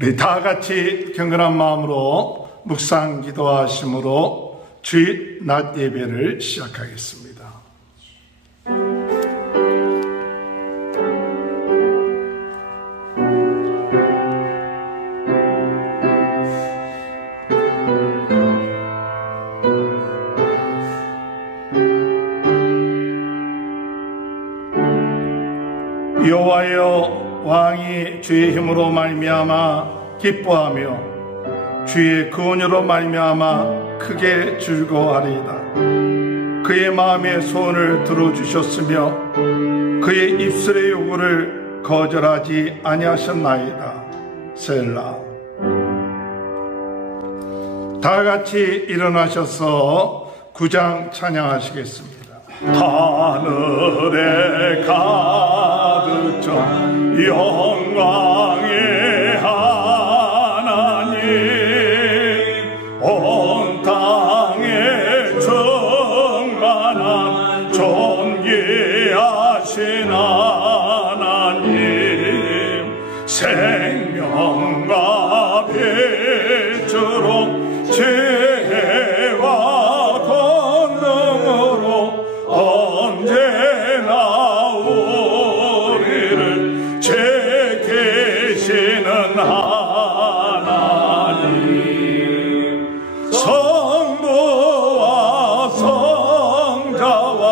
우리 다 같이 경건한 마음으로 묵상 기도하심으로 주일 낮 예배를 시작하겠습니다. 여호와여, 왕이 주의 힘으로 말미암아 기뻐하며 주의 구원으로 말미암아 크게 즐거워하리이다. 그의 마음의 소원을 들어주셨으며 그의 입술의 요구를 거절하지 아니하셨나이다. 셀라. 다 같이 일어나셔서 구장 찬양하시겠습니다. 하늘에 가득 찬 영광의 하나님, 온 땅에 충만한 존귀하신 하나님, 생명과 빛으로 지혜와 권능으로 언제나 우리를 지키시는 하나님, 성부와 성자와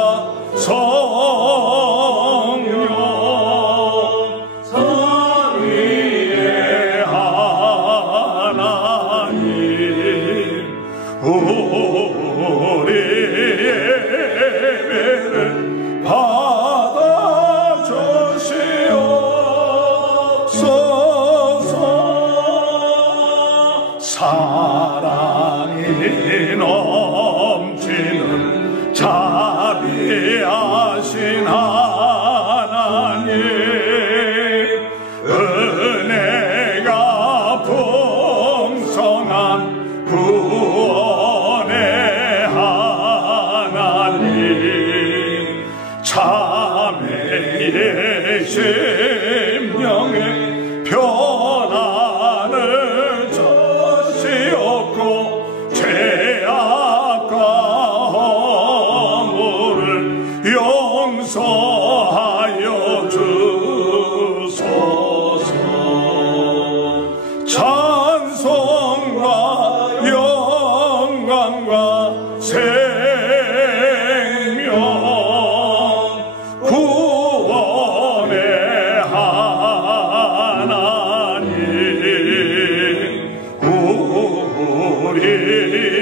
성령 삼위의 하나님, 우리의 예배를 받아주시옵소서. 사랑이 넘치는 자비하신 하나님, 은혜가 풍성한 구원의 하나님, 자매의 심령에 평안을 주시옵고 죄악과 허물을 용서하여 주소서. 찬송과 영광과 구원의 하나님, 우리의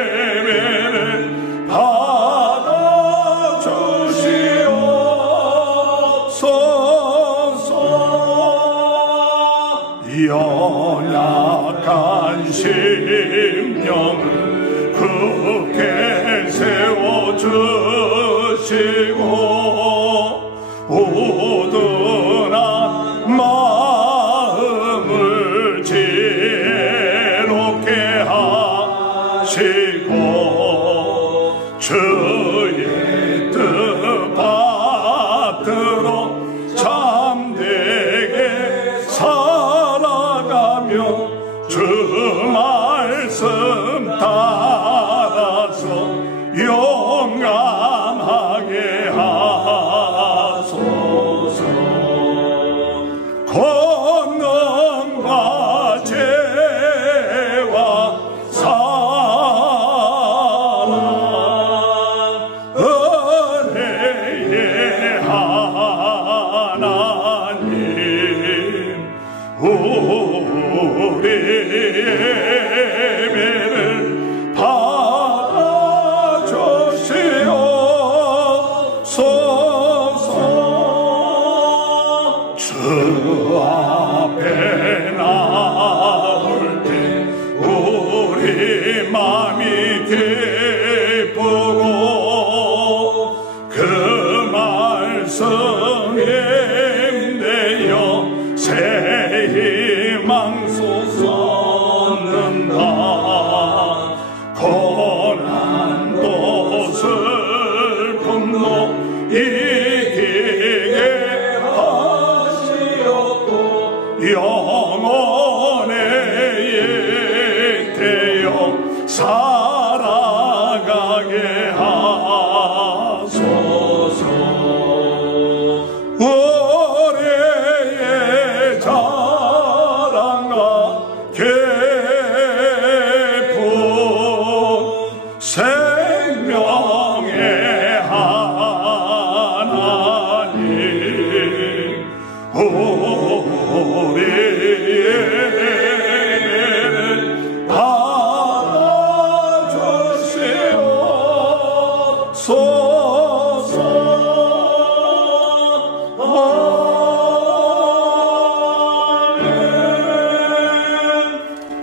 예배를 받아주시옵소서. 연약한 심령을 굳게 세워주시고 우둔한 마음을 지혜롭게 하시고 주의 뜻 받들어 참되게 살아가며 주 말씀 따라서 용감하게 하소서. 권능과 죄와 사랑, 은혜의 하나님, 우리의 예배를 받아주시옵소서. 주 앞에 나올 때 우리 맘이 기쁘고 그 말씀에 힘내어 새 희망 솟는다. 고난도 슬픔도 이기게 하시옵고 영원 살아가게 하소서. 올해의 자랑과 기쁨 생명의 하나님 우리에게는 받아주시옵소서.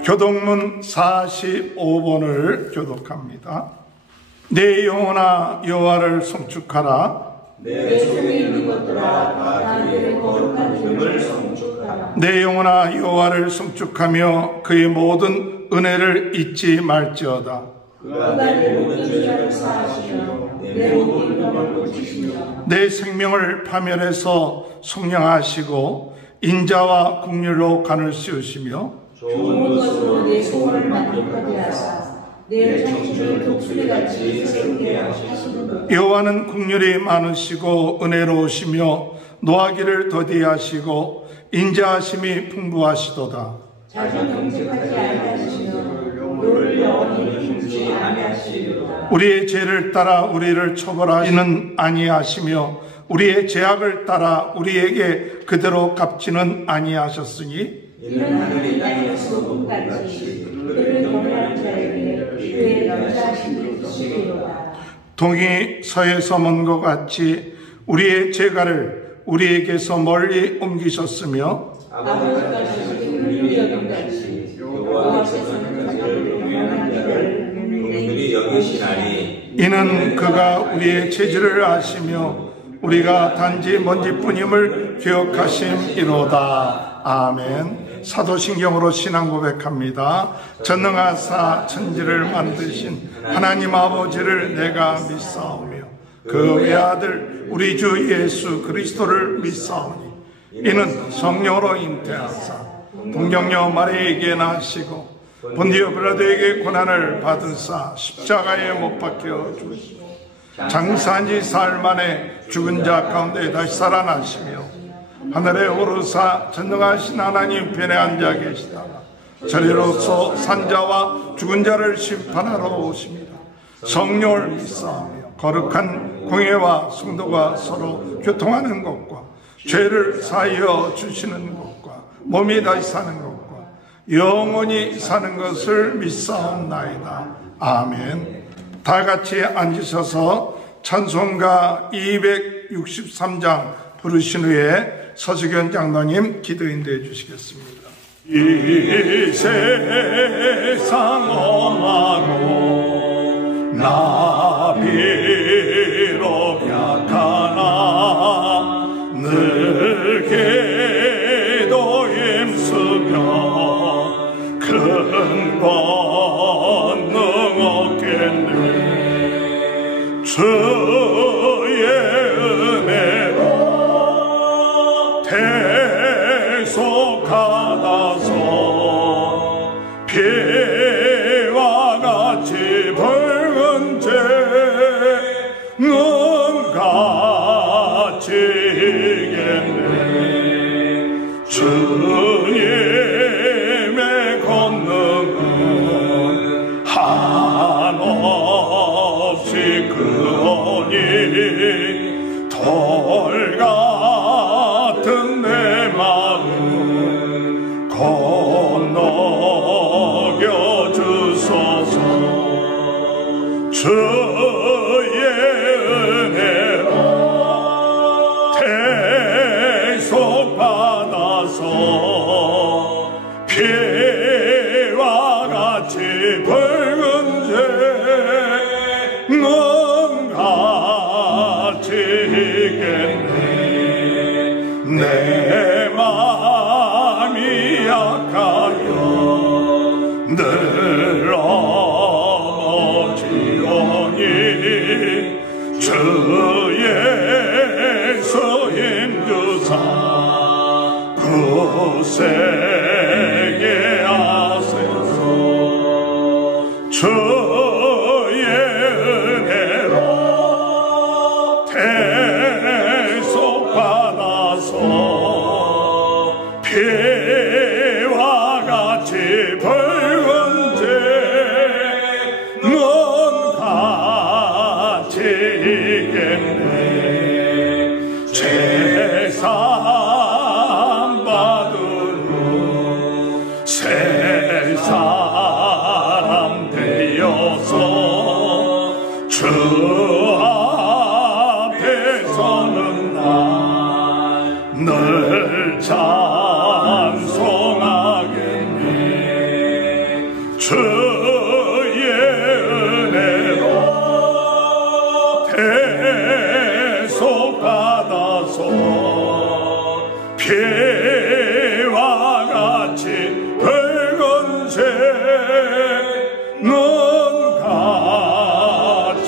교독문 45번을 교독합니다. 내 영혼아 여호와를 송축하라. 내 속에 있는 것들아 다 그의 거룩한 이름을 송축하라. 내 영혼아 여호와를 송축하며 그의 모든 은혜를 잊지 말지어다. 그가 내 모든 죄를 사하시며 내 모든 인감을 고치시며 내 생명을 파멸해서 속량하시고 인자와 긍휼로 간을 씌우시며 좋은 것으로 내 소원을 만족하게 하사 내 정신을 독수리같이 새롭게 하시는 것. 여호와는 긍휼이 많으시고 은혜로우시며 노하기를 더디하시고 인자하심이 풍부하시도다. 자주 경직하지 아니하시며 너를 영원히 죽지 아니하시리로다. 우리의 죄를 따라 우리를 처벌하지는 아니하시며 우리의 죄악을 따라 우리에게 그대로 갚지는 아니하셨으니 이는 하늘이 땅의 소금같이 그를 경외하는 자에게 그의 연사하심을 주시리로다. 동이 서에서 먼 것 같이 우리의 죄가를 우리에게서 멀리 옮기셨으며 아버지같이 긍휼히 여김같이 여호와께서는 그를 경외하는 자를 긍휼히 여기시나니 이는 그가 우리의 죄질을 아시며 우리가 단지 먼지뿐임을 기억하심이로다. 아멘. 사도신경으로 신앙 고백합니다. 전능하사 천지를 만드신 하나님 아버지를 내가 믿사오며 그 외아들 우리 주 예수 그리스도를 믿사오니 이는 성령으로 잉태하사 동정녀 마리아에게 나시고 본디오 빌라도에게 고난을 받으사 십자가에 못 박혀 죽으시고 장사한 지 사흘 만에 죽은 자 가운데 다시 살아나시며 하늘에 오르사 전능하신 하나님 편에 앉아 계시다가 저리로서 산자와 죽은 자를 심판하러 오십니다. 성령을 믿사오며 거룩한 공예와 성도가 서로 교통하는 것과 죄를 사하여 주시는 것과 몸이 다시 사는 것과 영원히 사는 것을 믿사옵나이다. 아멘. 다 같이 앉으셔서 찬송가 263장 부르신 후에 서수견 장로님 기도 인도해 주시겠습니다. 이 세상 험하고 나비로 약하나 늘 기도 힘쓰며 큰 권능 얻겠네. 주의 은혜로 대속하다서 피와 같이 붉은 재능같이 이겠네. 주님의 권능은 한없이 크오니 돌 같은 내 마음 건너겨 주소서. 주의 은혜로 대속받아서 피와 같이 붉은 재능같이 있겠네. 내 마음이 약하여 늘 넘어지오니 주 예수 힘주사 굳세게 하소서. 주 피와 같이 붉은색 눈 같이 이겠네. 죄상 받은 새 사람 되어서 주 앞에 서는 늘 찬송하겠네. 주의 은혜로 대속받아서 피와 같이 붉은색 눈 같이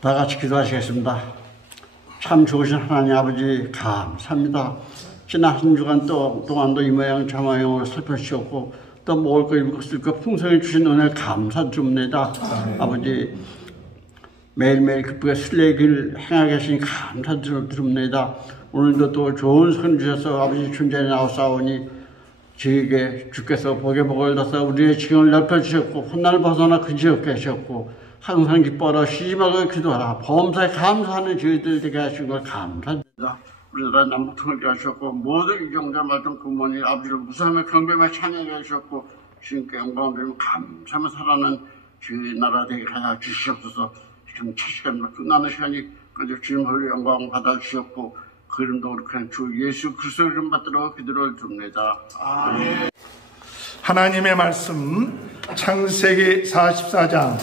다 같이 기도하시겠습니다. 참 좋으신 하나님 아버지 감사합니다. 지난 한 주간 동안도 이 모양 저 모양으로 살펴주셨고 또 먹을 거 입을 거 쓸 거 풍성히 주신 은혜 감사드립니다. 아버지 매일매일 기쁘게 순례길 행하게 하시니 감사드립니다. 오늘도 또 좋은 선 주셔서 아버지 존재에 나오사오니 저에게 주께서 복에 복을 넣어서 우리의 지경을 넓혀주셨고 혼날 벗어나 그지없게 하셨고 항상 기뻐하라 쉬지 말고 기도하라 범사에 감사하는 저희들 되게 하신 걸 감사드립니다. 우리나라 남북통일게 하셨고 모든 이정자 말씀 부모님 아버지를 무사하며 경배며 찬양하게 하셨고 주님께 영광을 드리며 감사하며 살아가는 저희 나라 되게 하여 주시옵소서. 지금 첫 시간 끝나는 시간이 그저 주님 홀로 영광 받아주셨고 그 이름도 그렇게 주 예수 그리스도 이름 받들어 기도를 줍니다. 아멘. 하나님의 말씀 창세기 44장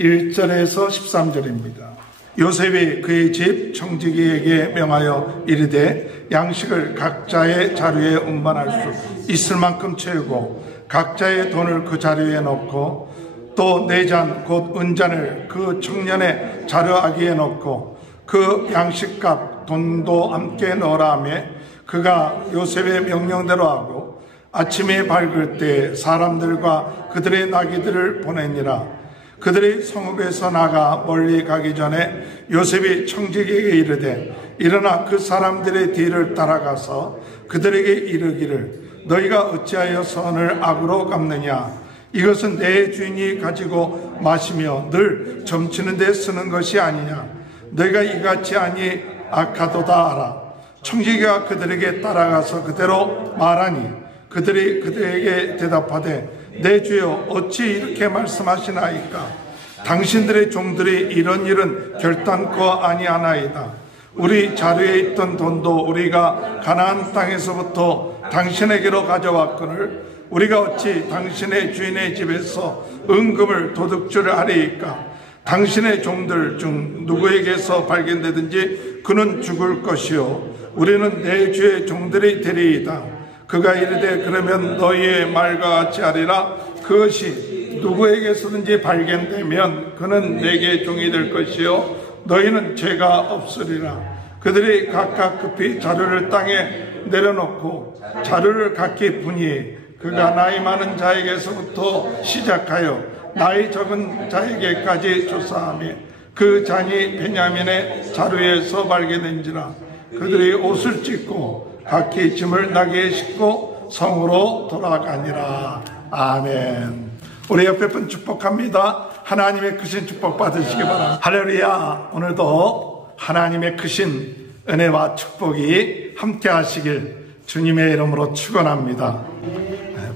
1절에서 13절입니다. 요셉이 그의 집 청지기에게 명하여 이르되 양식을 각자의 자루에 운반할 수 있을 만큼 채우고 각자의 돈을 그 자루에 넣고 또 네 잔 곧 은잔을 그 청년의 자루아기에 넣고 그 양식값 돈도 함께 넣으라 하며 그가 요셉의 명령대로 하고 아침이 밝을 때 사람들과 그들의 나귀들을 보내니라. 그들이 성읍에서 나가 멀리 가기 전에 요셉이 청지기에게 이르되 일어나 그 사람들의 뒤를 따라가서 그들에게 이르기를 너희가 어찌하여 선을 악으로 갚느냐. 이것은 내 주인이 가지고 마시며 늘 점치는 데 쓰는 것이 아니냐. 너희가 이같이 아니 악하도다 하라. 청지기가 그들에게 따라가서 그대로 말하니 그들이 그들에게 대답하되 내 주여 어찌 이렇게 말씀하시나이까. 당신들의 종들이 이런 일은 결단코 아니하나이다. 우리 자루에 있던 돈도 우리가 가나안 땅에서부터 당신에게로 가져왔거늘 우리가 어찌 당신의 주인의 집에서 은금을 도둑질을 하리이까. 당신의 종들 중 누구에게서 발견되든지 그는 죽을 것이요 우리는 내 주의 종들이 되리이다. 그가 이르되 그러면 너희의 말과 같이 하리라. 그것이 누구에게서든지 발견되면 그는 내게 종이 될 것이요 너희는 죄가 없으리라. 그들이 각각 급히 자루를 땅에 내려놓고 자루를 각기 분이 그가 나이 많은 자에게서부터 시작하여 나이 적은 자에게까지 조사하며 그 잔이 베냐민의 자루에서 발견된지라. 그들이 옷을 찢고 각기 짐을 나귀에 싣고 성으로 돌아가니라. 아멘. 우리 옆에 분 축복합니다. 하나님의 크신 축복 받으시기 바랍니다. 할렐루야. 오늘도 하나님의 크신 은혜와 축복이 함께 하시길 주님의 이름으로 축원합니다.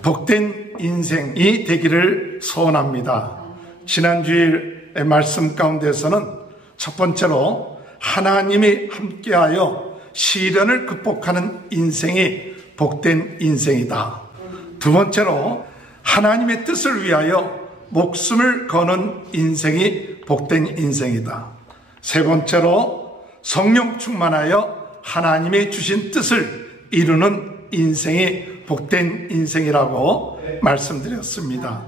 복된 인생이 되기를 소원합니다. 지난 주일의 말씀 가운데서는 첫 번째로 하나님이 함께하여 시련을 극복하는 인생이 복된 인생이다. 두 번째로 하나님의 뜻을 위하여 목숨을 거는 인생이 복된 인생이다. 세 번째로 성령 충만하여 하나님이 주신 뜻을 이루는 인생이 복된 인생이라고 말씀드렸습니다.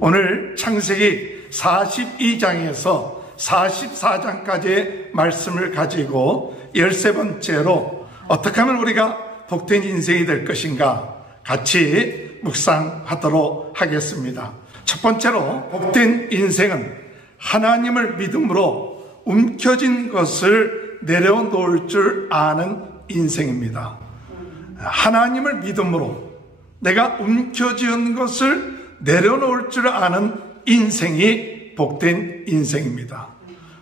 오늘 창세기 42장에서 44장까지의 말씀을 가지고 13번째로 어떻게 하면 우리가 복된 인생이 될 것인가 같이 묵상하도록 하겠습니다. 첫 번째로 복된 인생은 하나님을 믿음으로 움켜진 것을 내려놓을 줄 아는 인생입니다. 하나님을 믿음으로 내가 움켜쥐은 것을 내려놓을 줄 아는 인생이 복된 인생입니다.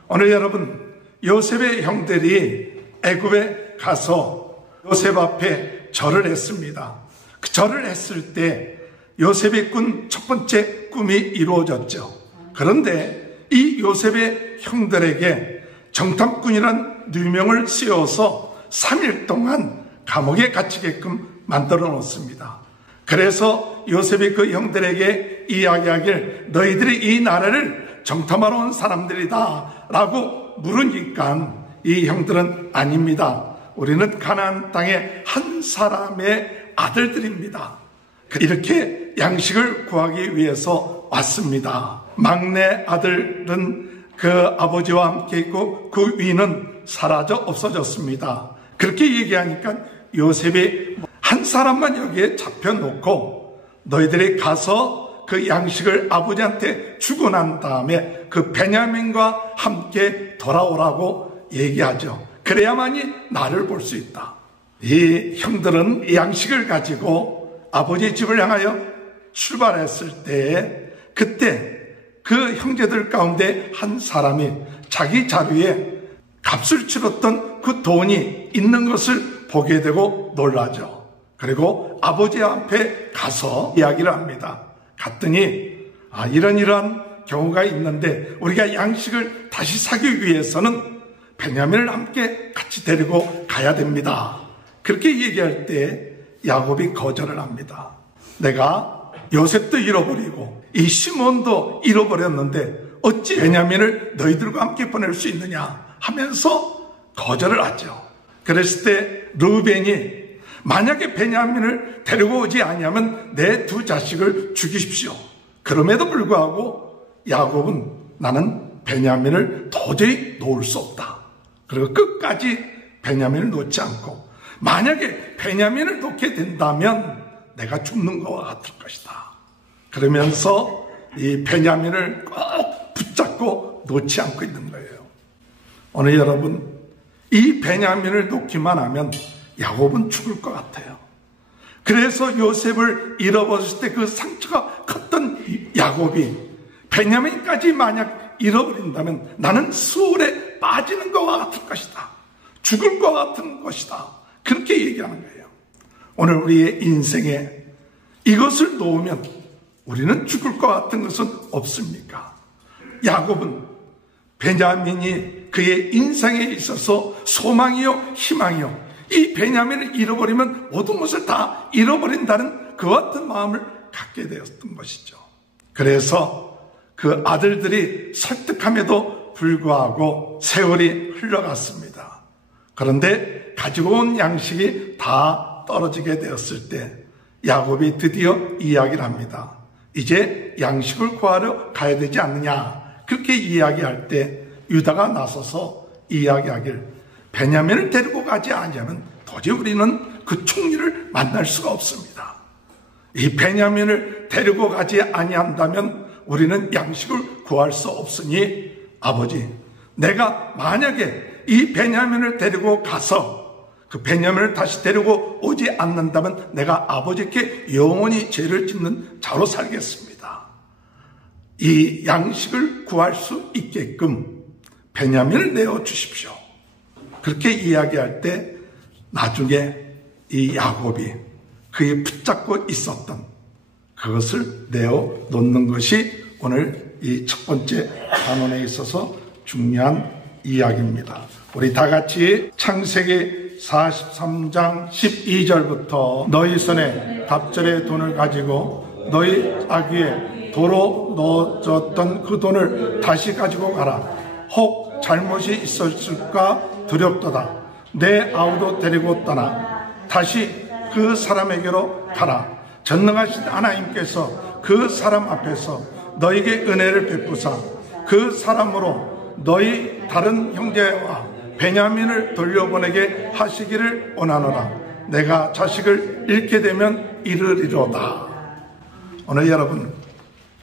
오늘 여러분, 요셉의 형들이 애굽에 가서 요셉 앞에 절을 했습니다. 그 절을 했을 때 요셉이 꾼 첫 번째 꿈이 이루어졌죠. 그런데 이 요셉의 형들에게 정탐꾼이란 누명을 씌워서 3일 동안 감옥에 갇히게끔 만들어 놓습니다. 그래서 요셉이 그 형들에게 이야기하길, 너희들이 이 나라를 정탐하러 온 사람들이다 라고 물으니까 이 형들은, 아닙니다, 우리는 가나안 땅의 한 사람의 아들들입니다. 이렇게 양식을 구하기 위해서 왔습니다. 막내 아들은 그 아버지와 함께 있고 그 위는 사라져 없어졌습니다. 그렇게 얘기하니까 요셉이 한 사람만 여기에 잡혀놓고 너희들이 가서 그 양식을 아버지한테 주고 난 다음에 그 베냐민과 함께 돌아오라고 얘기하죠. 그래야만이 나를 볼 수 있다. 이 형들은 이 양식을 가지고 아버지 집을 향하여 출발했을 때, 그때 그 형제들 가운데 한 사람이 자기 자루에 값을 치렀던 그 돈이 있는 것을 보게 되고 놀라죠. 그리고 아버지 앞에 가서 이야기를 합니다. 갔더니, 이런 경우가 있는데 우리가 양식을 다시 사기 위해서는 베냐민을 함께 같이 데리고 가야 됩니다. 그렇게 얘기할 때 야곱이 거절을 합니다. 내가 요셉도 잃어버리고 이 시몬도 잃어버렸는데 어찌 베냐민을 너희들과 함께 보낼 수 있느냐 하면서 거절을 하죠. 그랬을 때 르우벤이, 만약에 베냐민을 데리고 오지 아니하면 내 두 자식을 죽이십시오. 그럼에도 불구하고 야곱은, 나는 베냐민을 도저히 놓을 수 없다. 그리고 끝까지 베냐민을 놓지 않고, 만약에 베냐민을 놓게 된다면 내가 죽는 것과 같을 것이다. 그러면서 이 베냐민을 꼭 붙잡고 놓지 않고 있는 거예요. 오늘 여러분, 이 베냐민을 놓기만 하면 야곱은 죽을 것 같아요. 그래서 요셉을 잃어버렸을 때 그 상처가 컸던 야곱이 베냐민까지 만약 잃어버린다면 나는 수월에 빠지는 것과 같을 것이다. 죽을 것 같은 것이다. 그렇게 얘기하는 거예요. 오늘 우리의 인생에 이것을 놓으면 우리는 죽을 것 같은 것은 없습니까? 야곱은 베냐민이 그의 인생에 있어서 소망이요 희망이요, 이 베냐민을 잃어버리면 모든 것을 다 잃어버린다는 그 같은 마음을 갖게 되었던 것이죠. 그래서 그 아들들이 설득함에도 불구하고 세월이 흘러갔습니다. 그런데 가지고 온 양식이 다 떨어지게 되었을 때 야곱이 드디어 이야기를 합니다. 이제 양식을 구하러 가야 되지 않느냐. 그렇게 이야기할 때 유다가 나서서 이야기하길, 베냐민을 데리고 가지 않으면 도저히 우리는 그 총리를 만날 수가 없습니다. 이 베냐민을 데리고 가지 아니한다면 우리는 양식을 구할 수 없으니 아버지, 내가 만약에 이 베냐민을 데리고 가서 그 베냐민을 다시 데리고 오지 않는다면 내가 아버지께 영원히 죄를 짓는 자로 살겠습니다. 이 양식을 구할 수 있게끔 베냐민을 내어주십시오. 그렇게 이야기할 때 나중에 이 야곱이 그의 붙잡고 있었던 그것을 내어놓는 것이 오늘 이 첫 번째 단원에 있어서 중요한 이야기입니다. 우리 다 같이 창세기 43장 12절부터 너희 손에 갑절의 돈을 가지고 너희 아귀에 도로 넣어줬던 그 돈을 다시 가지고 가라. 혹 잘못이 있었을까 두렵도다. 내 아우도 데리고 떠나 다시 그 사람에게로 가라. 전능하신 하나님께서 그 사람 앞에서 너에게 은혜를 베푸사 그 사람으로 너희 다른 형제와 베냐민을 돌려보내게 하시기를 원하노라. 내가 자식을 잃게 되면 이르리로다. 오늘 여러분,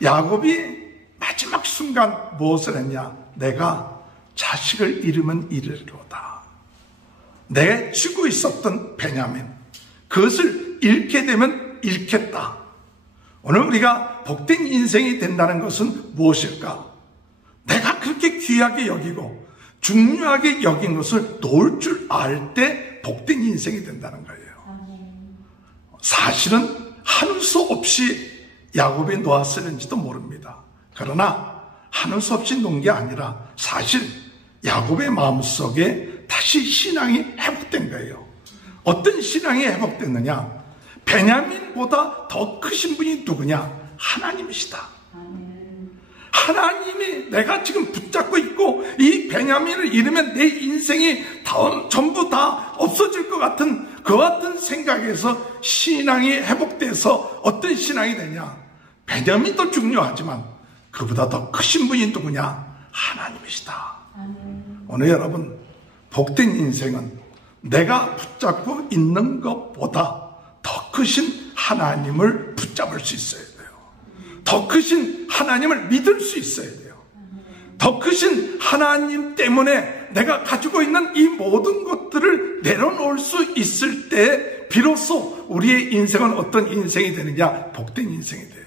야곱이 마지막 순간 무엇을 했냐? 내가 자식을 잃으면 잃으리로다. 내 쥐고 있었던 베냐민, 그것을 잃게 되면 잃겠다. 오늘 우리가 복된 인생이 된다는 것은 무엇일까? 내가 그렇게 귀하게 여기고 중요하게 여긴 것을 놓을 줄 알 때 복된 인생이 된다는 거예요. 사실은 하는 수 없이 야곱이 놓았을는지도 모릅니다. 그러나 하는 수 없이 놓은 게 아니라 사실 야곱의 마음속에 다시 신앙이 회복된 거예요. 어떤 신앙이 회복됐느냐? 베냐민보다 더 크신 분이 누구냐? 하나님이시다. 하나님이 내가 지금 붙잡고 있고 이 베냐민을 잃으면 내 인생이 전부 다 없어질 것 같은 그 같은 생각에서 신앙이 회복돼서 어떤 신앙이 되냐? 베냐민도 중요하지만 그보다 더 크신 분이 누구냐? 하나님이시다. 오늘 여러분, 복된 인생은 내가 붙잡고 있는 것보다 더 크신 하나님을 붙잡을 수 있어야 돼요. 더 크신 하나님을 믿을 수 있어야 돼요. 더 크신 하나님 때문에 내가 가지고 있는 이 모든 것들을 내려놓을 수 있을 때 비로소 우리의 인생은 어떤 인생이 되느냐? 복된 인생이 돼요.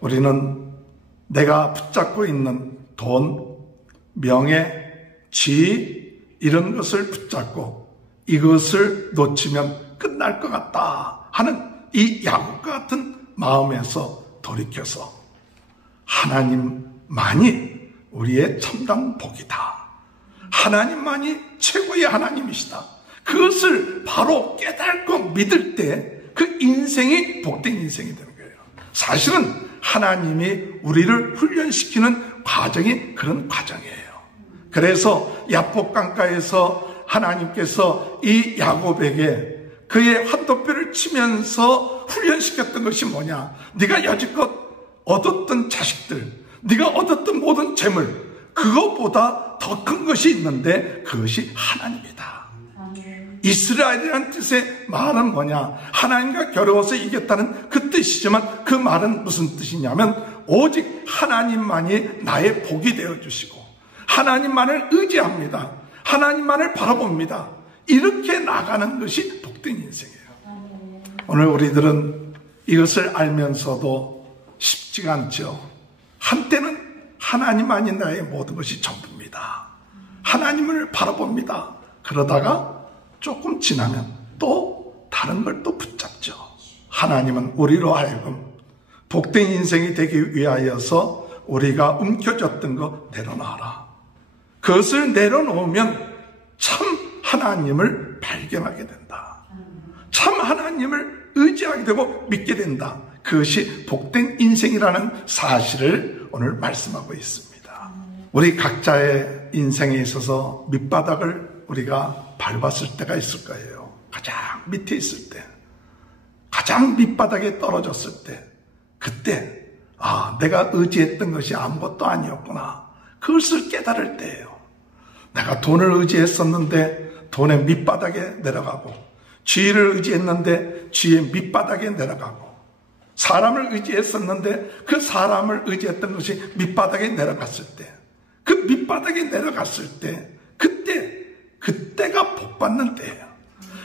우리는 내가 붙잡고 있는 돈, 명예, 지위 이런 것을 붙잡고 이것을 놓치면 끝날 것 같다 하는 이 야곱과 같은 마음에서 돌이켜서 하나님만이 우리의 참담 복이다. 하나님만이 최고의 하나님이시다. 그것을 바로 깨닫고 믿을 때 그 인생이 복된 인생이 되는 거예요. 사실은 하나님이 우리를 훈련시키는 과정이 그런 과정이에요. 그래서 야복강가에서 하나님께서 이 야곱에게 그의 환도뼈를 치면서 훈련시켰던 것이 뭐냐? 네가 여지껏 얻었던 자식들, 네가 얻었던 모든 재물, 그것보다 더 큰 것이 있는데 그것이 하나님이다. 이스라엘이라는 뜻의 말은 뭐냐? 하나님과 겨루어서 이겼다는 그 뜻이지만 그 말은 무슨 뜻이냐면 오직 하나님만이 나의 복이 되어주시고 하나님만을 의지합니다. 하나님만을 바라봅니다. 이렇게 나가는 것이 복된 인생이에요. 오늘 우리들은 이것을 알면서도 쉽지가 않죠. 한때는 하나님만이 나의 모든 것이 전부입니다. 하나님을 바라봅니다. 그러다가 조금 지나면 또 다른 걸 또 붙잡죠. 하나님은 우리로 하여금 복된 인생이 되기 위하여서 우리가 움켜쥐었던 거 내려놔라. 그것을 내려놓으면 참 하나님을 발견하게 된다. 참 하나님을 의지하게 되고 믿게 된다. 그것이 복된 인생이라는 사실을 오늘 말씀하고 있습니다. 우리 각자의 인생에 있어서 밑바닥을 우리가 밟았을 때가 있을 거예요. 가장 밑에 있을 때, 가장 밑바닥에 떨어졌을 때, 그때 내가 의지했던 것이 아무것도 아니었구나. 그것을 깨달을 때예요. 내가 돈을 의지했었는데 돈의 밑바닥에 내려가고, 지위를 의지했는데 지위의 밑바닥에 내려가고, 사람을 의지했었는데 그 사람을 의지했던 것이 밑바닥에 내려갔을 때, 그 밑바닥에 내려갔을 때, 그때가 복받는 때예요.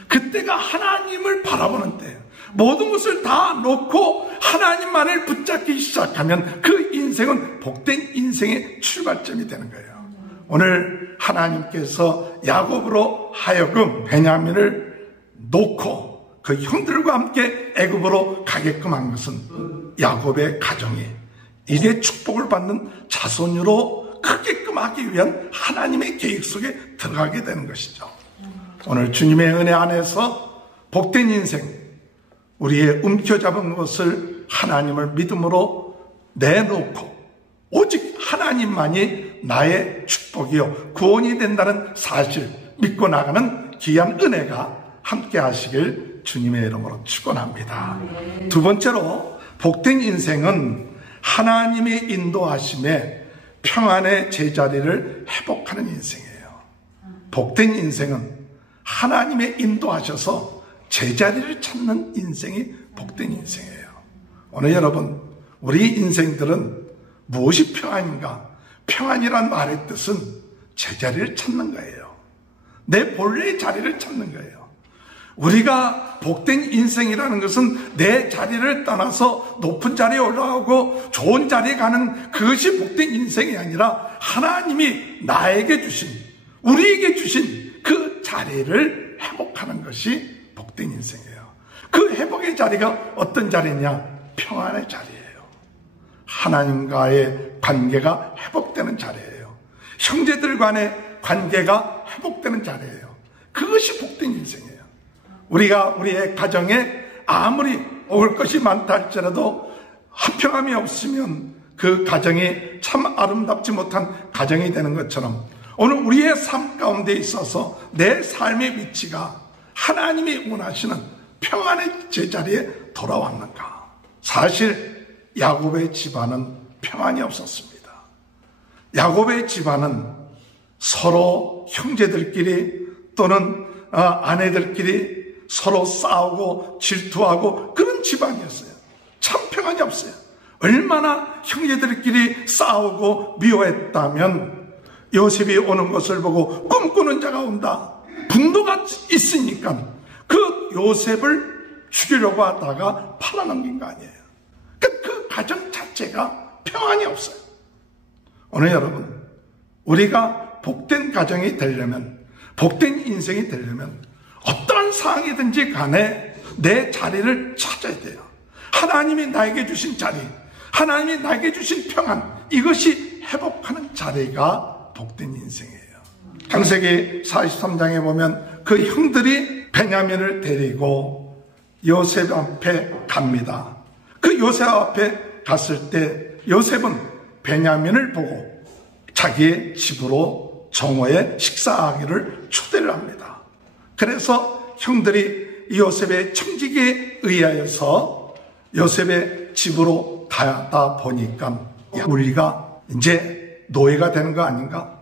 그때가 하나님을 바라보는 때예요. 모든 것을 다 놓고 하나님만을 붙잡기 시작하면 그 인생은 복된 인생의 출발점이 되는 거예요. 오늘 하나님께서 야곱으로 하여금 베냐민을 놓고 그 형들과 함께 애굽으로 가게끔 한 것은 야곱의 가정이 이제 축복을 받는 자손으로 크게끔 하기 위한 하나님의 계획 속에 들어가게 되는 것이죠. 오늘 주님의 은혜 안에서 복된 인생, 우리의 움켜잡은 것을 하나님을 믿음으로 내놓고 오직 하나님만이 나의 축복이요 구원이 된다는 사실 믿고 나가는 귀한 은혜가 함께 하시길 주님의 이름으로 축원합니다. 두 번째로 복된 인생은 하나님의 인도하심에 평안의 제자리를 회복하는 인생이에요. 복된 인생은 하나님의 인도하셔서 제자리를 찾는 인생이 복된 인생이에요. 오늘 여러분, 우리 인생들은 무엇이 평안인가? 평안이란 말의 뜻은 제자리를 찾는 거예요. 내 본래의 자리를 찾는 거예요. 우리가 복된 인생이라는 것은 내 자리를 떠나서 높은 자리에 올라가고 좋은 자리에 가는 그것이 복된 인생이 아니라 하나님이 나에게 주신, 우리에게 주신 그 자리를 회복하는 것이 복된 인생이에요. 그 회복의 자리가 어떤 자리냐? 평안의 자리예요. 하나님과의 관계가 회복되는 자리예요. 형제들 간의 관계가 회복되는 자리예요. 그것이 복된 인생이에요. 우리가 우리의 가정에 아무리 먹을 것이 많다 할지라도 화평함이 없으면 그 가정이 참 아름답지 못한 가정이 되는 것처럼 오늘 우리의 삶 가운데 있어서 내 삶의 위치가 하나님이 원하시는 평안의 제자리에 돌아왔는가? 사실 야곱의 집안은 평안이 없었습니다. 야곱의 집안은 서로 형제들끼리 또는 아내들끼리 서로 싸우고 질투하고 그런 집안이었어요. 참 평안이 없어요. 얼마나 형제들끼리 싸우고 미워했다면 요셉이 오는 것을 보고 꿈꾸는 자가 온다. 분노가 있으니까 그 요셉을 죽이려고 하다가 팔아넘긴 거 아니에요. 그 가정 자체가 평안이 없어요. 오늘 여러분, 우리가 복된 가정이 되려면, 복된 인생이 되려면 어떠한 상황이든지 간에 내 자리를 찾아야 돼요. 하나님이 나에게 주신 자리, 하나님이 나에게 주신 평안, 이것이 회복하는 자리가 복된 인생이에요. 창세기 43장에 보면 그 형들이 베냐민을 데리고 요셉 앞에 갑니다. 그 요셉 앞에 갔을 때 요셉은 베냐민을 보고 자기의 집으로 정오에 식사하기를 초대를 합니다. 그래서 형들이 요셉의 청지기에 의하여서 요셉의 집으로 가다 보니까 우리가 이제 노예가 되는 거 아닌가?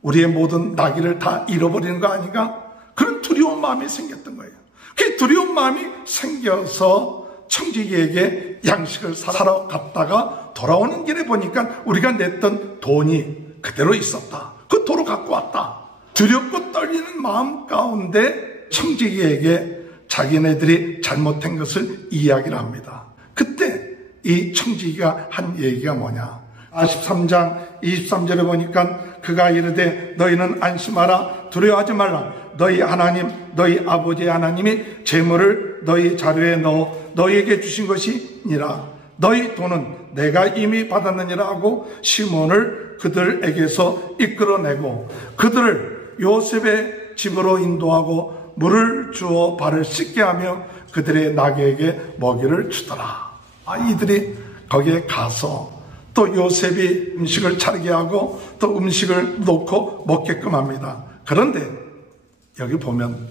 우리의 모든 나귀를 다 잃어버리는 거 아닌가? 그런 두려운 마음이 생겼던 거예요. 그 두려운 마음이 생겨서 청지기에게 양식을 사러 갔다가 돌아오는 길에 보니까 우리가 냈던 돈이 그대로 있었다. 그 도로 갖고 왔다. 두렵고 떨리는 마음 가운데 청지기에게 자기네들이 잘못한 것을 이야기를 합니다. 그때 이 청지기가 한 얘기가 뭐냐? 43장 23절에 보니까 그가 이르되 너희는 안심하라, 두려워하지 말라. 너희 하나님, 너희 아버지의 하나님이 재물을 너희 자루에 넣어 너희에게 주신 것이니라. 너희 돈은 내가 이미 받았느니라 하고 시몬을 그들에게서 이끌어내고 그들을 요셉의 집으로 인도하고 물을 주어 발을 씻게 하며 그들의 나귀에게 먹이를 주더라. 이들이 거기에 가서 또 요셉이 음식을 차리게 하고 또 음식을 놓고 먹게끔 합니다. 그런데 여기 보면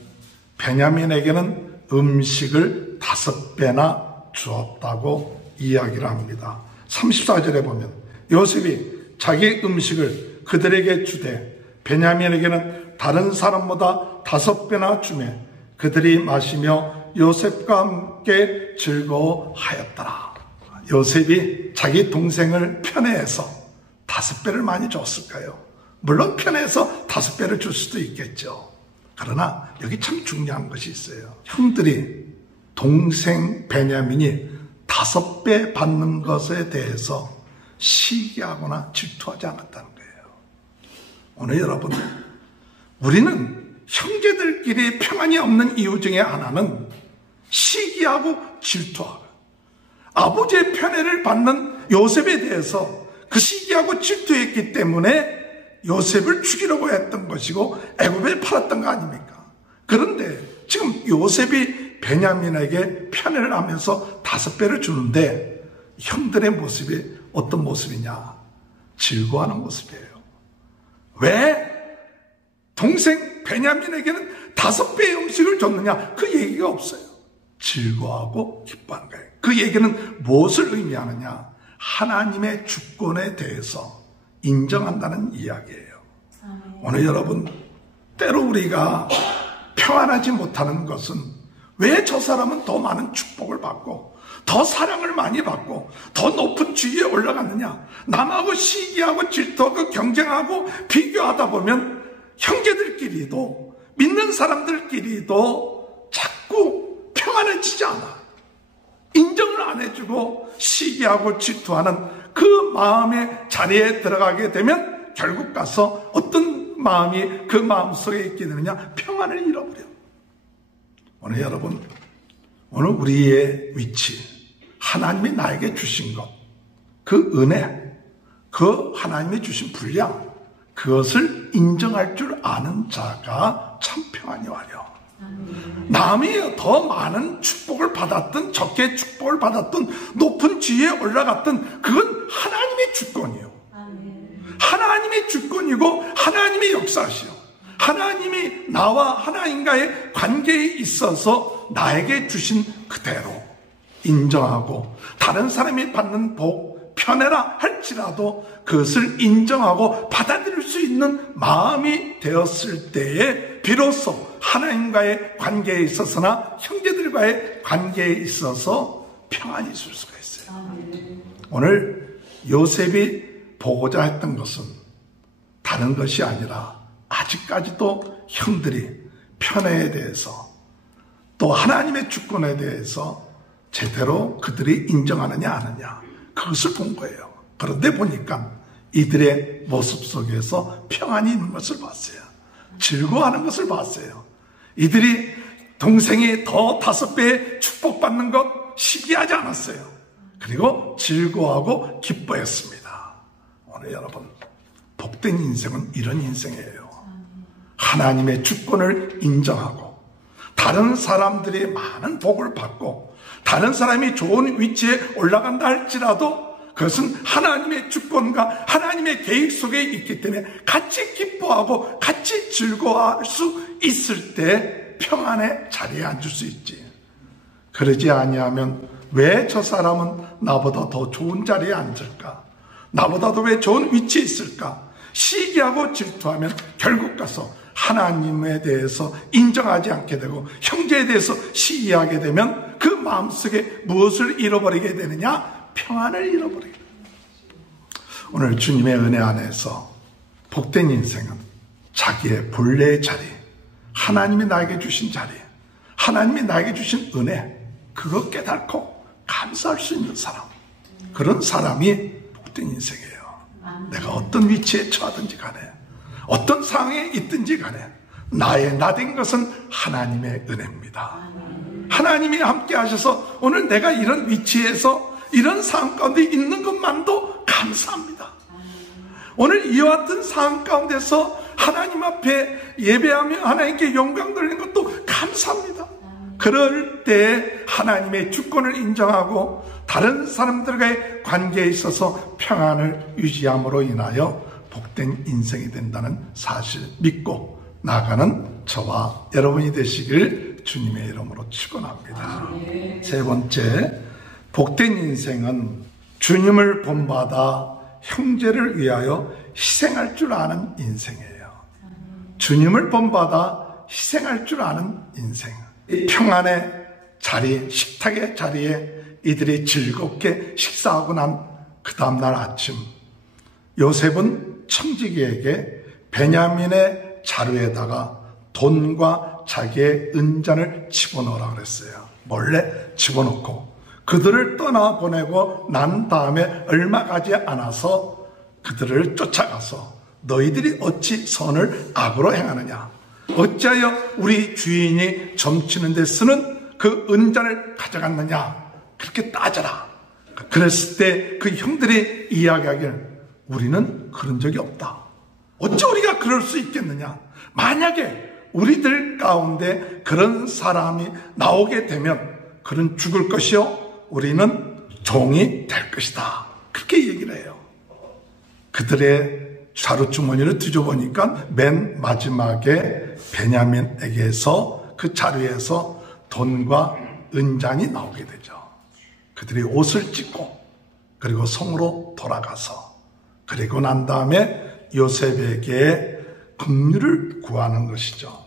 베냐민에게는 음식을 5배나 주었다고 이야기를 합니다. 34절에 보면 요셉이 자기 음식을 그들에게 주되 베냐민에게는 다른 사람보다 5배나 주매 그들이 마시며 요셉과 함께 즐거워하였더라. 요셉이 자기 동생을 편애해서 5배를 많이 줬을까요? 물론 편애해서 5배를 줄 수도 있겠죠. 그러나 여기 참 중요한 것이 있어요. 형들이 동생 베냐민이 5배 받는 것에 대해서 시기하거나 질투하지 않았다는 거예요. 오늘 여러분, 우리는 형제들끼리 평안이 없는 이유 중에 하나는 시기하고 질투하고 아버지의 편애를 받는 요셉에 대해서 그 시기하고 질투했기 때문에 요셉을 죽이려고 했던 것이고 애굽에 팔았던 거 아닙니까? 그런데 지금 요셉이 베냐민에게 편애를 하면서 5배를 주는데 형들의 모습이 어떤 모습이냐? 즐거워하는 모습이에요. 왜 동생 베냐민에게는 5배의 음식을 줬느냐? 그 얘기가 없어요. 즐거워하고 기뻐하는 거예요. 그 얘기는 무엇을 의미하느냐? 하나님의 주권에 대해서 인정한다는 이야기예요. 오늘 여러분, 때로 우리가 평안하지 못하는 것은 왜 저 사람은 더 많은 축복을 받고 더 사랑을 많이 받고 더 높은 지위에 올라갔느냐? 남하고 시기하고 질투하고 경쟁하고 비교하다 보면 형제들끼리도 믿는 사람들끼리도 자꾸 평안해지지 않아. 인정을 안 해주고 시기하고 질투하는 그 마음의 자리에 들어가게 되면 결국 가서 어떤 마음이 그 마음속에 있게 되느냐? 평안을 잃어버려. 오늘 여러분, 오늘 우리의 위치, 하나님이 나에게 주신 것, 그 은혜, 그 하나님이 주신 분량, 그것을 인정할 줄 아는 자가 참 평안이 와요. 남이 더 많은 축복을 받았든 적게 축복을 받았든 높은 지위에 올라갔든 그건 하나님의 주권이요. 하나님의 주권이고 하나님의 역사시요. 하나님이 나와 하나님과의 관계에 있어서 나에게 주신 그대로 인정하고 다른 사람이 받는 복 편해라 할지라도 그것을 인정하고 받아들일 수 있는 마음이 되었을 때에 비로소 하나님과의 관계에 있어서나 형제들과의 관계에 있어서 평안이 있을 수가 있어요. 오늘 요셉이 보고자 했던 것은 다른 것이 아니라 아직까지도 형들이 편애에 대해서 또 하나님의 주권에 대해서 제대로 그들이 인정하느냐 안 하느냐 그것을 본 거예요. 그런데 보니까 이들의 모습 속에서 평안이 있는 것을 봤어요. 즐거워하는 것을 봤어요. 이들이 동생이 더 5배의 축복받는 것 시기하지 않았어요. 그리고 즐거워하고 기뻐했습니다. 오늘 여러분, 복된 인생은 이런 인생이에요. 하나님의 주권을 인정하고 다른 사람들이 많은 복을 받고 다른 사람이 좋은 위치에 올라간다 할지라도 그것은 하나님의 주권과 하나님의 계획 속에 있기 때문에 같이 기뻐하고 같이 즐거워할 수 있을 때 평안의 자리에 앉을 수 있지. 그러지 아니하면 왜 저 사람은 나보다 더 좋은 자리에 앉을까? 나보다도 왜 좋은 위치에 있을까? 시기하고 질투하면 결국 가서 하나님에 대해서 인정하지 않게 되고 형제에 대해서 시기하게 되면 그 마음속에 무엇을 잃어버리게 되느냐? 평안을 잃어버리게 됩니다. 오늘 주님의 은혜 안에서 복된 인생은 자기의 본래의 자리, 하나님이 나에게 주신 자리, 하나님이 나에게 주신 은혜, 그거 깨닫고 감사할 수 있는 사람, 그런 사람이 복된 인생이에요. 내가 어떤 위치에 처하든지 간에 어떤 상황에 있든지 간에 나의 나된 것은 하나님의 은혜입니다. 하나님이 함께 하셔서 오늘 내가 이런 위치에서 이런 상황 가운데 있는 것만도 감사합니다. 오늘 이와 같은 상황 가운데서 하나님 앞에 예배하며 하나님께 영광 돌리는 것도 감사합니다. 그럴 때 하나님의 주권을 인정하고 다른 사람들과의 관계에 있어서 평안을 유지함으로 인하여 복된 인생이 된다는 사실 믿고 나아가는 저와 여러분이 되시길 주님의 이름으로 축원합니다. 세 번째, 복된 인생은 주님을 본받아 형제를 위하여 희생할 줄 아는 인생이에요. 주님을 본받아 희생할 줄 아는 인생. 이 평안의 자리, 식탁의 자리에 이들이 즐겁게 식사하고 난 그 다음날 아침 요셉은 청지기에게 베냐민의 자루에다가 돈과 자기의 은잔을 집어넣으라 그랬어요. 몰래 집어넣고 그들을 떠나보내고 난 다음에 얼마 가지 않아서 그들을 쫓아가서 너희들이 어찌 선을 악으로 행하느냐? 어찌하여 우리 주인이 점치는 데 쓰는 그 은잔을 가져갔느냐? 그렇게 따져라. 그랬을 때 그 형들이 이야기하기를 우리는 그런 적이 없다. 어찌 우리가 그럴 수 있겠느냐? 만약에 우리들 가운데 그런 사람이 나오게 되면 그는 죽을 것이요 우리는 종이 될 것이다. 그렇게 얘기를 해요. 그들의 자루주머니를 뒤져보니까 맨 마지막에 베냐민에게서 그 자루에서 돈과 은잔이 나오게 되죠. 그들이 옷을 찢고 그리고 성으로 돌아가서 그리고 난 다음에 요셉에게 긍휼을 구하는 것이죠.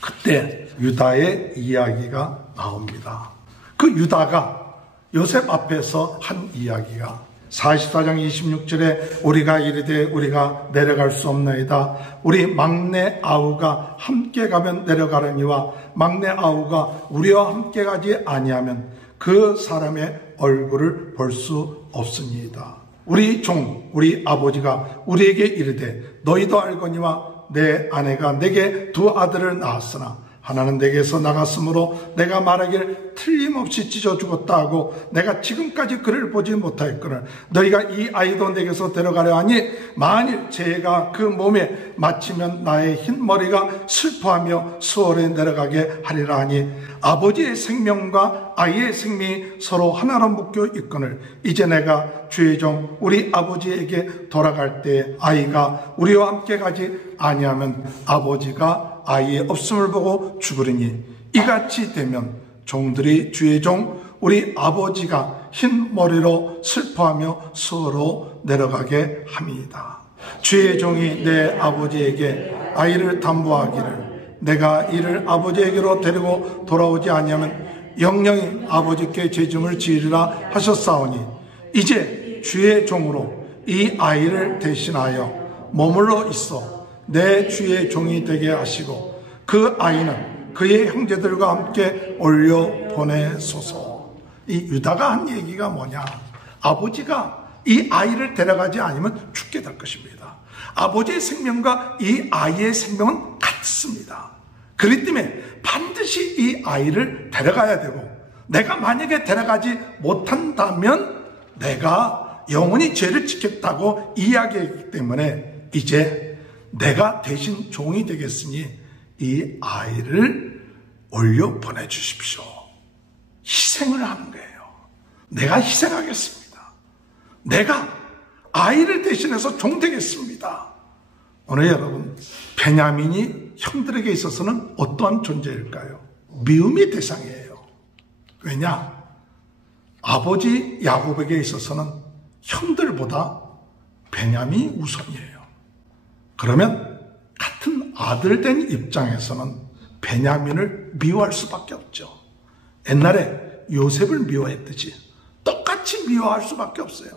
그때 유다의 이야기가 나옵니다. 그 유다가 요셉 앞에서 한 이야기가 44장 26절에 우리가 이르되 우리가 내려갈 수 없나이다. 우리 막내 아우가 함께 가면 내려가려니와 막내 아우가 우리와 함께 가지 아니하면 그 사람의 얼굴을 볼 수 없으니이다. 우리 종 우리 아버지가 우리에게 이르되 너희도 알거니와 내 아내가 내게 두 아들을 낳았으나 하나는 내게서 나갔으므로 내가 말하기를 틀림없이 찢어 죽었다 하고 내가 지금까지 그를 보지 못하였거늘 너희가 이 아이도 내게서 데려가려 하니 만일 죄가 그 몸에 맞히면 나의 흰 머리가 슬퍼하며 수월에 내려가게 하리라 하니 아버지의 생명과 아이의 생명이 서로 하나로 묶여 있거늘 이제 내가 주의 종 우리 아버지에게 돌아갈 때 아이가 우리와 함께 가지 아니하면 아버지가 아이의 없음을 보고 죽으리니 이같이 되면 종들이 주의 종 우리 아버지가 흰 머리로 슬퍼하며 수어로 내려가게 함이다. 주의 종이 내 아버지에게 아이를 담보하기를 내가 이를 아버지에게로 데리고 돌아오지 아니하면 영영이 아버지께 죄짐을 지으리라 하셨사오니 이제 주의 종으로 이 아이를 대신하여 머물러 있어 내 주의 종이 되게 하시고 그 아이는 그의 형제들과 함께 올려 보내소서. 이 유다가 한 얘기가 뭐냐? 아버지가 이 아이를 데려가지 않으면 죽게 될 것입니다. 아버지의 생명과 이 아이의 생명은 같습니다. 그렇기 때문에 반드시 이 아이를 데려가야 되고 내가 만약에 데려가지 못한다면 내가 영원히 죄를 지켰다고 이야기했기 때문에 이제 내가 대신 종이 되겠으니 이 아이를 올려 보내주십시오. 희생을 하는 거예요. 내가 희생하겠습니다. 내가 아이를 대신해서 종 되겠습니다. 오늘 여러분 베냐민이 형들에게 있어서는 어떠한 존재일까요? 미움의 대상이에요. 왜냐? 아버지 야곱에게 있어서는 형들보다 베냐민이 우선이에요. 그러면 같은 아들 된 입장에서는 베냐민을 미워할 수밖에 없죠. 옛날에 요셉을 미워했듯이 똑같이 미워할 수밖에 없어요.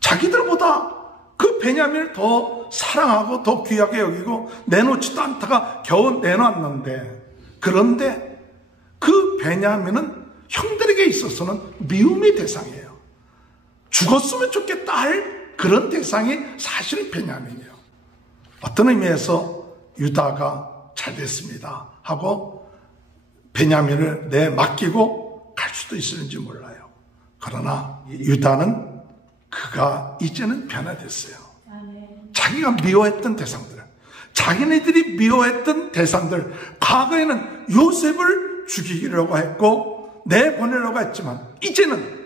자기들보다 그 베냐민을 더 사랑하고 더 귀하게 여기고 내놓지도 않다가 겨우 내놨는데, 그런데 그 베냐민은 형들에게 있어서는 미움의 대상이에요. 죽었으면 좋겠다 할 그런 대상이 사실은 베냐민이에요. 어떤 의미에서 유다가 잘 됐습니다 하고 베냐민을 맡기고 갈 수도 있을지 몰라요. 그러나 유다는 그가 이제는 변화됐어요. 자기가 미워했던 대상들, 자기네들이 미워했던 대상들, 과거에는 요셉을 죽이려고 했고 내보내려고 했지만 이제는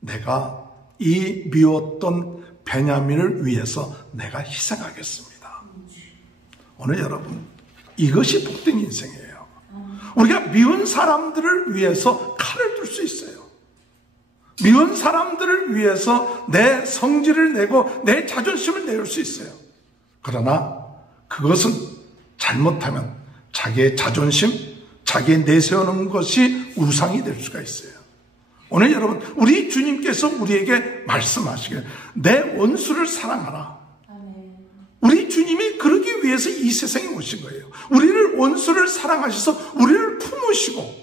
내가 이 미웠던 베냐민을 위해서 내가 희생하겠습니다. 오늘 여러분, 이것이 복된 인생이에요. 우리가 미운 사람들을 위해서 칼을 들 수 있어요. 미운 사람들을 위해서 내 성질을 내고 내 자존심을 내올 수 있어요. 그러나 그것은 잘못하면 자기의 자존심, 자기의 내세우는 것이 우상이 될 수가 있어요. 오늘 여러분, 우리 주님께서 우리에게 말씀하시길 내 원수를 사랑하라. 우리 주님이 그러기 위해서 이 세상에 오신 거예요. 우리를 원수를 사랑하셔서 우리를 품으시고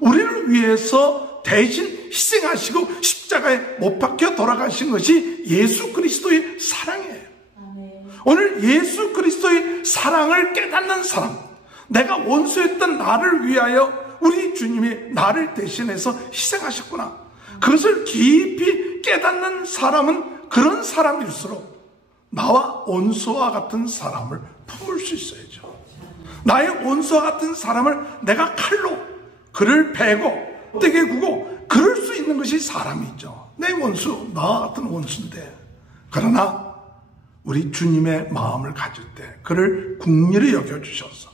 우리를 위해서 대신 희생하시고 십자가에 못 박혀 돌아가신 것이 예수 그리스도의 사랑이에요. 오늘 예수 그리스도의 사랑을 깨닫는 사람, 내가 원수였던 나를 위하여 우리 주님이 나를 대신해서 희생하셨구나, 그것을 깊이 깨닫는 사람은 그런 사람일수록 나와 원수와 같은 사람을 품을 수 있어야죠. 나의 원수와 같은 사람을 내가 칼로 그를 베고 떼게 구고 그럴 수 있는 것이 사람이죠. 내 원수, 나와 같은 원수인데, 그러나 우리 주님의 마음을 가질 때 그를 긍휼히 여겨주셔서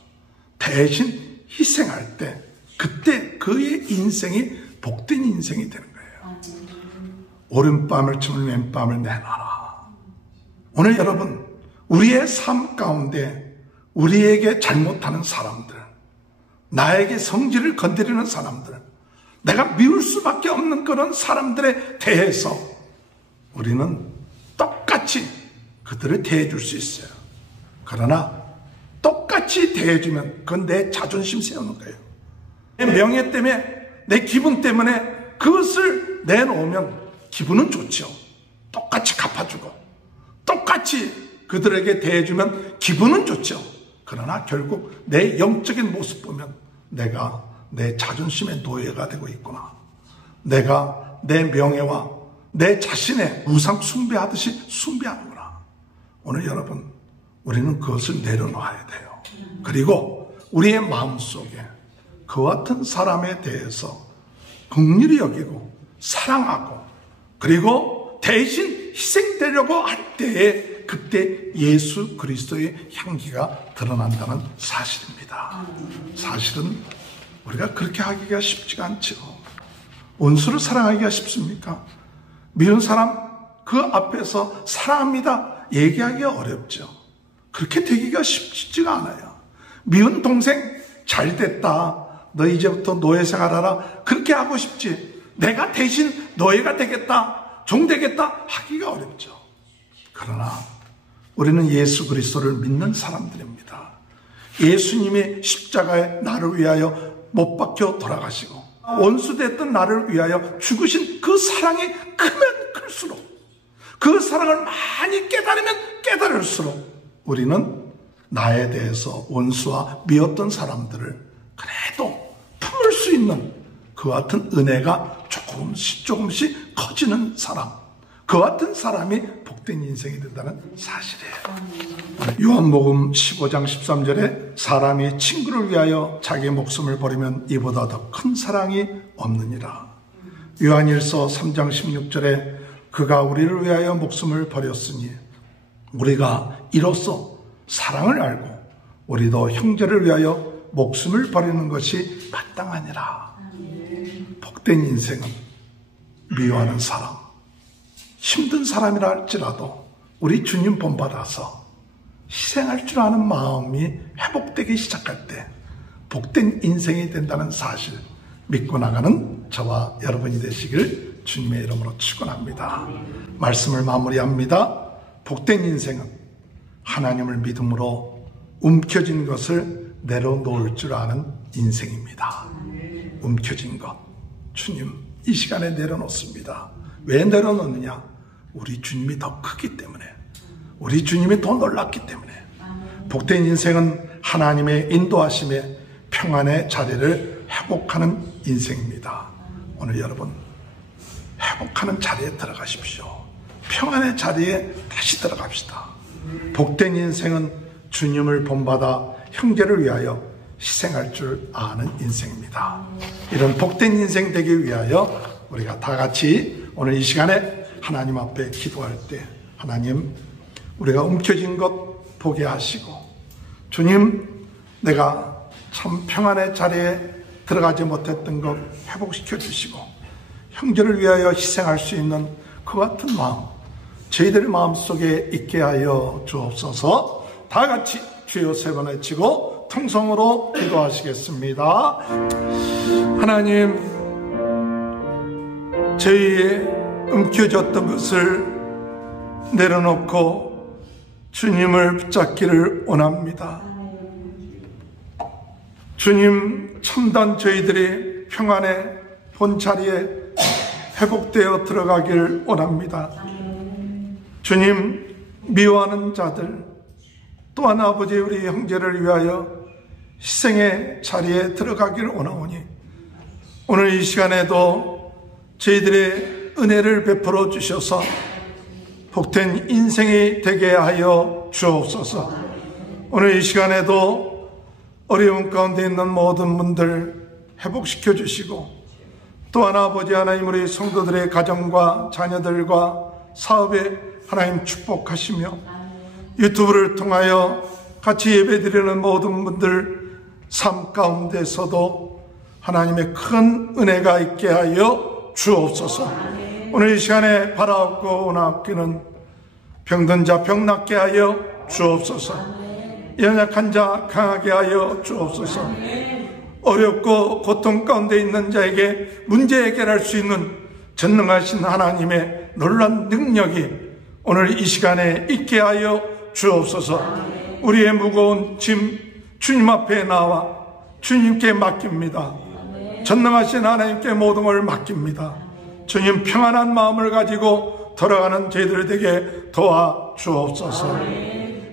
대신 희생할 때, 그때 그의 인생이 복된 인생이 되는 거예요. 오른밤을 치면 왼밤을 내놔라. 오늘 여러분, 우리의 삶 가운데 우리에게 잘못하는 사람들, 나에게 성질을 건드리는 사람들, 내가 미울 수밖에 없는 그런 사람들에 대해서 우리는 똑같이 그들을 대해줄 수 있어요. 그러나 똑같이 대해주면 그건 내 자존심 세우는 거예요. 내 명예 때문에, 내 기분 때문에 그것을 내놓으면 기분은 좋죠. 똑같이 갚아주고 똑같이 그들에게 대해주면 기분은 좋죠. 그러나 결국 내 영적인 모습 보면 내가 내 자존심의 노예가 되고 있구나. 내가 내 명예와 내 자신의 우상 숭배하듯이 숭배하는구나. 오늘 여러분, 우리는 그것을 내려놓아야 돼요. 그리고 우리의 마음속에 그와 같은 사람에 대해서 긍휼히 여기고 사랑하고 그리고 대신 희생되려고 할 때에 그때 예수 그리스도의 향기가 드러난다는 사실입니다. 사실은 우리가 그렇게 하기가 쉽지가 않죠. 원수를 사랑하기가 쉽습니까? 미운 사람 그 앞에서 사랑합니다 얘기하기가 어렵죠. 그렇게 되기가 쉽지가 않아요. 미운 동생 잘 됐다, 너 이제부터 노예 생활하라, 그렇게 하고 싶지 내가 대신 노예가 되겠다, 종 되겠다 하기가 어렵죠. 그러나 우리는 예수 그리스도를 믿는 사람들입니다. 예수님이 십자가에 나를 위하여 못 박혀 돌아가시고 원수 됐던 나를 위하여 죽으신 그 사랑이 크면 클수록, 그 사랑을 많이 깨달으면 깨달을수록 우리는 나에 대해서 원수와 미웠던 사람들을 그래도 품을 수 있는 그와 같은 은혜가 조금씩 커지는 사람, 그와 같은 사람이 복된 인생이 된다는 사실이에요. 요한복음 15장 13절에 사람이 친구를 위하여 자기 목숨을 버리면 이보다 더 큰 사랑이 없느니라. 요한일서 3장 16절에 그가 우리를 위하여 목숨을 버렸으니 우리가 이로써 사랑을 알고 우리도 형제를 위하여 목숨을 버리는 것이 마땅하니라. 복된 인생은 미워하는 사람, 힘든 사람이라 할지라도 우리 주님 본받아서 희생할 줄 아는 마음이 회복되기 시작할 때 복된 인생이 된다는 사실 믿고 나가는 저와 여러분이 되시길 주님의 이름으로 축원합니다. 말씀을 마무리합니다. 복된 인생은 하나님을 믿음으로 움켜진 것을 내려놓을 줄 아는 인생입니다. 움켜진 것, 주님 이 시간에 내려놓습니다. 왜 내려놓느냐? 우리 주님이 더 크기 때문에, 우리 주님이 더 놀랍기 때문에. 복된 인생은 하나님의 인도하심에 평안의 자리를 회복하는 인생입니다. 오늘 여러분 회복하는 자리에 들어가십시오. 평안의 자리에 다시 들어갑시다. 복된 인생은 주님을 본받아 형제를 위하여 희생할 줄 아는 인생입니다. 이런 복된 인생 되기 위하여 우리가 다 같이 오늘 이 시간에 하나님 앞에 기도할 때, 하나님 우리가 움켜진 것 보게 하시고, 주님 내가 참 평안의 자리에 들어가지 못했던 것 회복시켜 주시고, 형제를 위하여 희생할 수 있는 그 같은 마음 저희들 마음속에 있게 하여 주옵소서. 다 같이 주여 세 번 외치고 통성으로 기도하시겠습니다. 하나님, 저희의 움켜졌던 것을 내려놓고 주님을 붙잡기를 원합니다. 주님, 참단 저희들이 평안의 본자리에 회복되어 들어가기를 원합니다. 주님, 미워하는 자들, 또한 아버지 우리 형제를 위하여 희생의 자리에 들어가기를 원하오니 오늘 이 시간에도 저희들의 은혜를 베풀어 주셔서 복된 인생이 되게 하여 주옵소서. 오늘 이 시간에도 어려운 가운데 있는 모든 분들 회복시켜 주시고, 또한 아버지 하나님 우리 성도들의 가정과 자녀들과 사업에 하나님 축복하시며, 유튜브를 통하여 같이 예배드리는 모든 분들 삶 가운데서도 하나님의 큰 은혜가 있게 하여 주옵소서. 오늘 이 시간에 바라옵고 원하옵기는 병든 자 병 낫게 하여 주옵소서. 연약한 자 강하게 하여 주옵소서. 어렵고 고통 가운데 있는 자에게 문제 해결할 수 있는 전능하신 하나님의 놀라운 능력이 오늘 이 시간에 있게 하여 주옵소서. 우리의 무거운 짐 주님 앞에 나와 주님께 맡깁니다. 전능하신 하나님께 모든 걸 맡깁니다. 주님 평안한 마음을 가지고 돌아가는 저희들에게 도와주옵소서.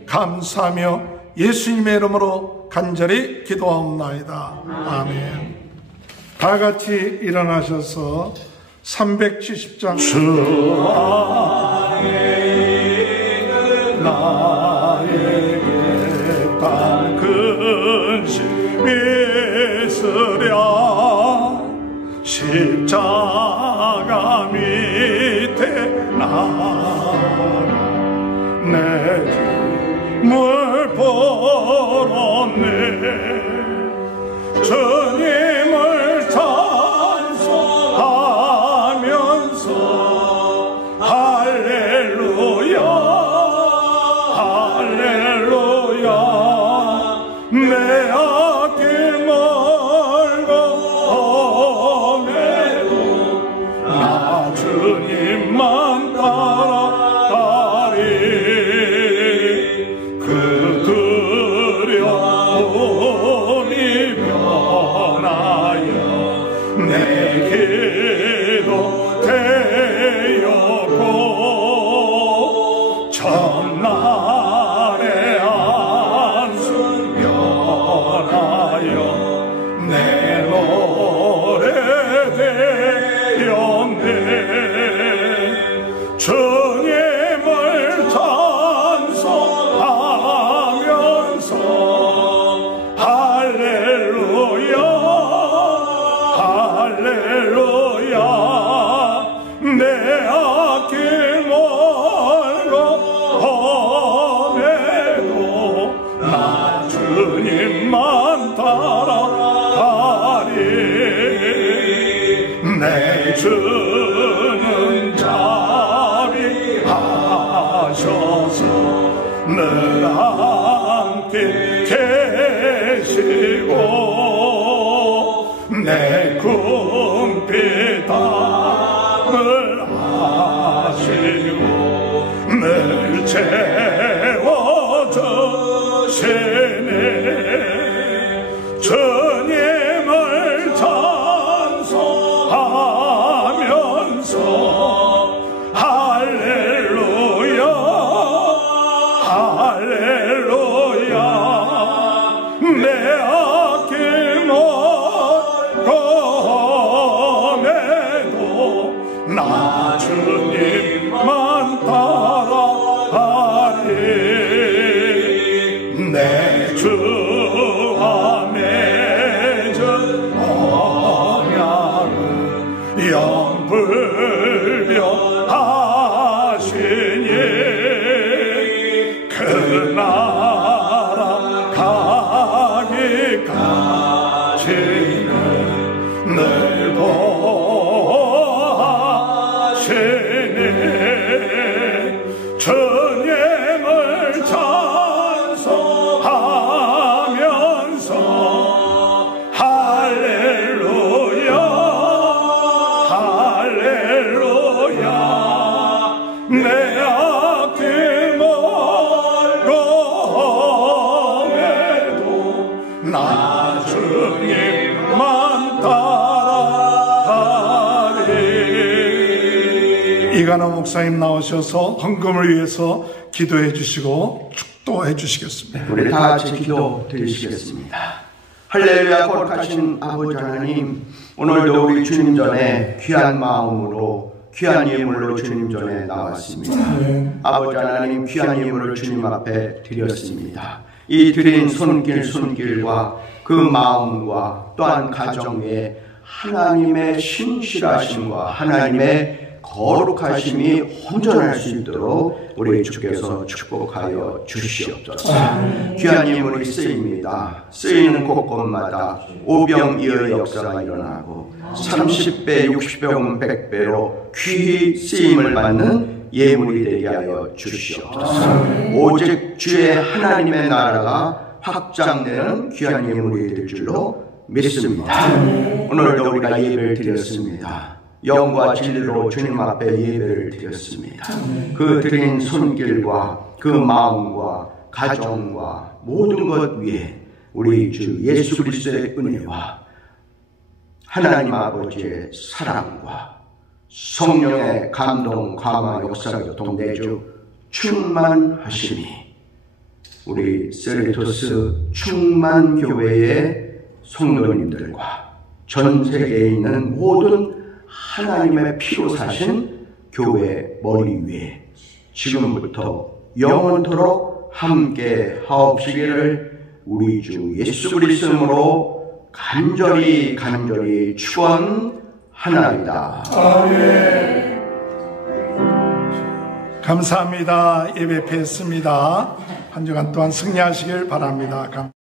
감사하며 예수님의 이름으로 간절히 기도하옵나이다. 아멘. 다 같이 일어나셔서 370장 주 안에 나에게 단 근심이 있으랴 십자가 밑에 나가 내 힘을 벌었네 주님을 찬송하면서 할렐루야 할렐루야 내 앞길 멀고 험해도 나 주님만 따라가리 그 두려움이 변하여 내게도 되었고 첫날의 안순 변하여 내 노래 되었네 주님을 찬송하면서 할렐루야 할렐루야 내 앞길 멀고 험해도 나 주님만 따라가리 내 주는 자비하셔서 늘 함께 계시고 내 궁핍 담을 하시고 늘 채워주시네 주님을 찬송하면서 할렐루야 할렐루야 내 앞길 멀고 험해도 나 주님만 따라가리 내 주와 맺은 언약은 영불변하시니 그 나라 가기까지는 늘 보호하시니 주님을 찬송하면서 할렐루야 할렐루야 내 앞길 멀고 험해도 나 주님만 따라가리. 이간호 목사님 나오셔서 헌금을 위해서 기도해 주시고 축도해 주시겠습니다. 우리 다 같이 기도 드리시겠습니다. 할렐루야. 거룩하신 아버지 하나님, 오늘도 우리 주님 전에 귀한 마음으로 귀한 예물로 주님 전에 나왔습니다. 아버지 하나님, 귀한 예물을 주님 앞에 드렸습니다. 이 드린 손길과 그 마음과 또한 가정에 하나님의 신실하심과 하나님의 거룩하심이 혼전할 수 있도록 우리 주께서 축복하여 주시옵소서. 귀한 예물이 쓰입니다. 쓰이는 곳곳마다 오병이어의 역사가 일어나고 30배, 60배, 100배로 귀히 쓰임을 받는 예물이 되게 하여 주시옵소서. 오직 주의 하나님의 나라가 확장되는 귀한 예물이 될 줄로 믿습니다. 오늘도 우리가 예배를 드렸습니다. 영과 진리로 주님 앞에 예배를 드렸습니다. 그 드린 손길과 그 마음과 가정과 모든 것 위에 우리 주 예수 그리스도의 은혜와 하나님 아버지의 사랑과 성령의 감동, 감화, 역사, 교통, 내주 충만하심이 우리 세리토스 충만교회의 성도님들과 전 세계에 있는 모든 하나님의 피로 사신 교회 머리 위에 지금부터 영원토록 함께 하옵시기를 우리 주 예수 그리스도로 간절히 축원하나이다. 아멘. 감사합니다. 예배 뵙습니다. 한 주간 또한 승리하시길 바랍니다.